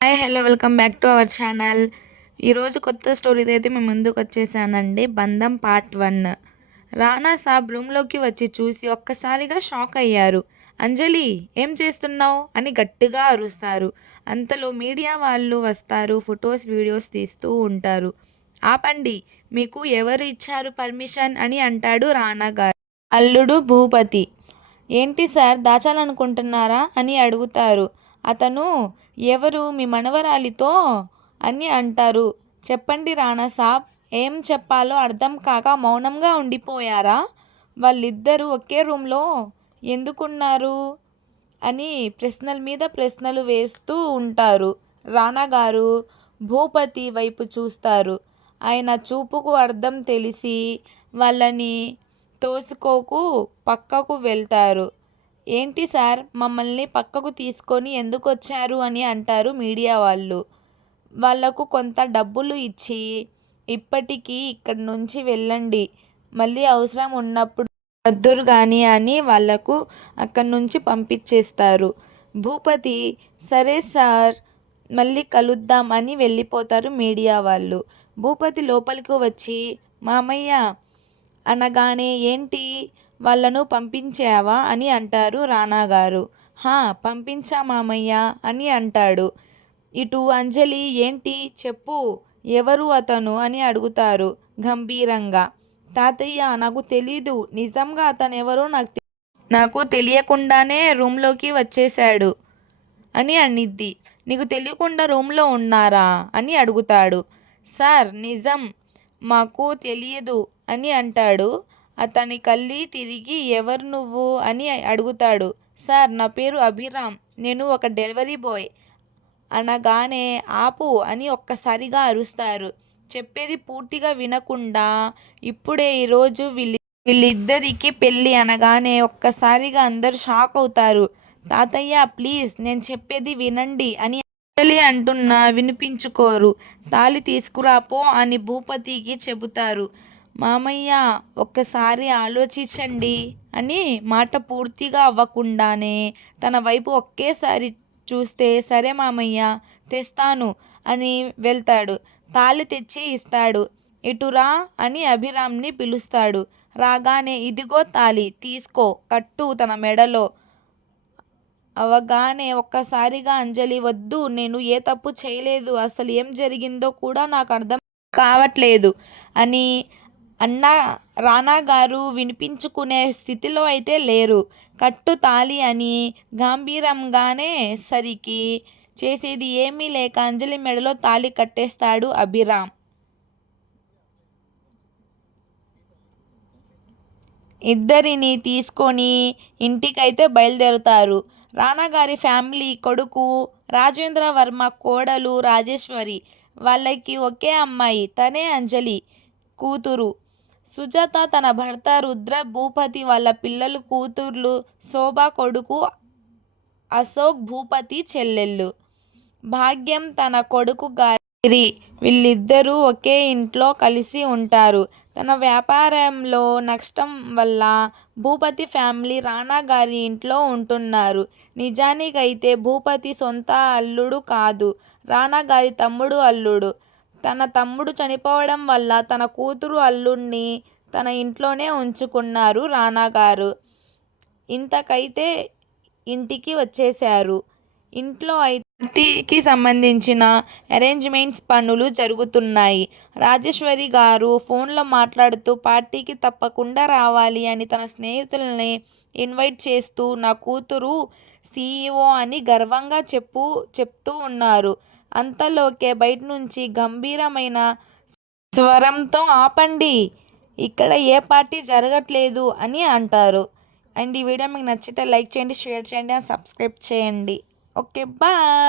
Hi hello welcome back to our channel. ఈరోజు కొత్త స్టోరీతో అయితే మేము ముందుకు వచ్చేసానండి. బంధం పార్ట్ వన్. రానా సాబ్ రూమ్లోకి వచ్చి చూసి ఒక్కసారిగా షాక్ అయ్యారు. అంజలి ఏం చేస్తున్నావు? అని గట్టిగా అరుస్తారు. అంతలో మీడియా వాళ్ళు వస్తారు ఫొటోస్ వీడియోస్ తీస్తూ ఉంటారు. ఆపండి మీకు ఎవరు ఇచ్చారు పర్మిషన్ అని అంటాడు రానా గారు. అల్లుడు భూపతి. ఏంటి సార్ దాచాలనుకుంటున్నారా? అని అడుగుతారు. అతను ఎవరు మీ మనవరాలితో? అని అంటారు. చెప్పండి రానా సాబ్ ఏం చెప్పాలో అర్థం కాక మౌనంగా ఉండిపోయారా? వాళ్ళిద్దరూ ఒకే రూమ్లో ఎందుకున్నారు? అని ప్రశ్నల మీద ప్రశ్నలు వేస్తూ ఉంటారు. రానా గారు భూపతి వైపు చూస్తారు. ఆయన చూపుకు అర్థం తెలిసి వాళ్ళని తోసుకోకు పక్కకు వెళ్తారు. ఏంటి సార్? మమ్మల్ని పక్కకు తీసుకొని ఎందుకు వచ్చారు అని అంటారు మీడియా వాళ్ళు. వాళ్ళకు కొంత డబ్బులు ఇచ్చి ఇప్పటికీ ఇక్కడి నుంచి వెళ్ళండి. మళ్ళీ అవసరం ఉన్నప్పుడు వద్దురు కానీ అని వాళ్ళకు అక్కడి నుంచి పంపించేస్తారు భూపతి సరే సార్ మళ్ళీ కలుద్దాం అని వెళ్ళిపోతారు మీడియా వాళ్ళు. భూపతి లోపలికి వచ్చి మామయ్య అనగానే ఏంటి? వాళ్ళను పంపించావా అని అంటారు రానాగారు హా పంపించా మామయ్య అని అంటాడు. ఇటు అంజలి ఏంటి? చెప్పు. ఎవరు అతను? అని అడుగుతారు గంభీరంగా. తాతయ్య నాకు తెలీదు. నిజంగా అతను ఎవరో నాకు నాకు తెలియకుండానే రూమ్లోకి వచ్చేశాడు అని అనిద్ది. నీకు తెలియకుండా రూమ్లో ఉన్నారా? అని అడుగుతాడు. సార్ నిజం. మాకు తెలియదు అని అంటాడు అతని కళ్ళి తిరిగి ఎవరు నువ్వు? అని అడుగుతాడు. సార్ నా పేరు అభిరామ్. నేను ఒక డెలివరీ బాయ్. అనగానే ఆపు అని ఒక్కసారిగా అరుస్తారు. చెప్పేది పూర్తిగా వినకుండా ఇప్పుడే ఈరోజు వీళ్ళ వీళ్ళిద్దరికీ పెళ్ళి అనగానే ఒక్కసారిగా అందరూ షాక్ అవుతారు. తాతయ్య ప్లీజ్ నేను చెప్పేది వినండి అని అంటున్నా వినిపించుకోరు. తాళి తీసుకురాపో అని భూపతికి చెబుతారు. మామయ్య ఒక్కసారి ఆలోచించండి అని మాట పూర్తిగా అవ్వకుండానే తన వైపు ఒకేసారి చూస్తే సరే మామయ్య తెస్తాను అని వెళ్తాడు. తాళి తెచ్చి ఇస్తాడు. ఇటురా అని అభిరామ్ని పిలుస్తాడు. రాగానే ఇదిగో తాళి తీసుకో కట్టు తన మెడలో అవగానే ఒక్కసారిగా అంజలి వద్దు నేను ఏ తప్పు చేయలేదు. అసలు ఏం జరిగిందో కూడా నాకు అర్థం కావట్లేదు అని అన్నా రానా గారు వినిపించుకునే స్థితిలో అయితే లేరు. కట్టు తాలి అని గంభీరంగానే సరికి చేసేది ఏమీ లేక అంజలి మెడలో తాళి కట్టేస్తాడు అభిరామ్. ఇద్దరిని తీసుకొని ఇంటికైతే బయలుదేరుతారు. రానాగారి ఫ్యామిలీ కొడుకు రాజేంద్ర వర్మ కోడలు రాజేశ్వరి. వాళ్ళకి ఒకే అమ్మాయి తనే అంజలి కూతురు. సుజాత తన భర్త రుద్ర భూపతి వాళ్ళ పిల్లలు కూతుర్లు శోభ కొడుకు అశోక్ భూపతి చెల్లెళ్ళు. భాగ్యం తన కొడుకు గారి వీళ్ళిద్దరూ ఒకే ఇంట్లో కలిసి ఉంటారు. తన వ్యాపారంలో నష్టం వల్ల భూపతి ఫ్యామిలీ రానా గారి ఇంట్లో ఉంటున్నారు. నిజానికైతే భూపతి సొంత అల్లుడు కాదు. రానా గారి తమ్ముడు అల్లుడు. తన తమ్ముడు చనిపోవడం వల్ల తన కూతురు అల్లుడిని తన ఇంట్లోనే ఉంచుకున్నారు రానా గారు. ఇంతకైతే ఇంటికి వచ్చేశారు. ఇంట్లో ఐటీకి సంబంధించిన అరేంజ్మెంట్స్ పనులు జరుగుతున్నాయి. రాజేశ్వరి గారు ఫోన్లో మాట్లాడుతూ పార్టీకి తప్పకుండా రావాలి అని తన స్నేహితులని ఇన్వైట్ చేస్తూ నా కూతురు సీఈఓ అని గర్వంగా చెప్పు చెప్తూ ఉన్నారు. అంతలోకే బయట నుంచి గంభీరమైన స్వరంతో ఆపండి ఇక్కడ ఏ పార్టీ జరగట్లేదు అని అంటారు. అండ్ ఈ వీడియో మీకు నచ్చితే లైక్ చేయండి షేర్ చేయండి సబ్స్క్రైబ్ చేయండి. Okay bye!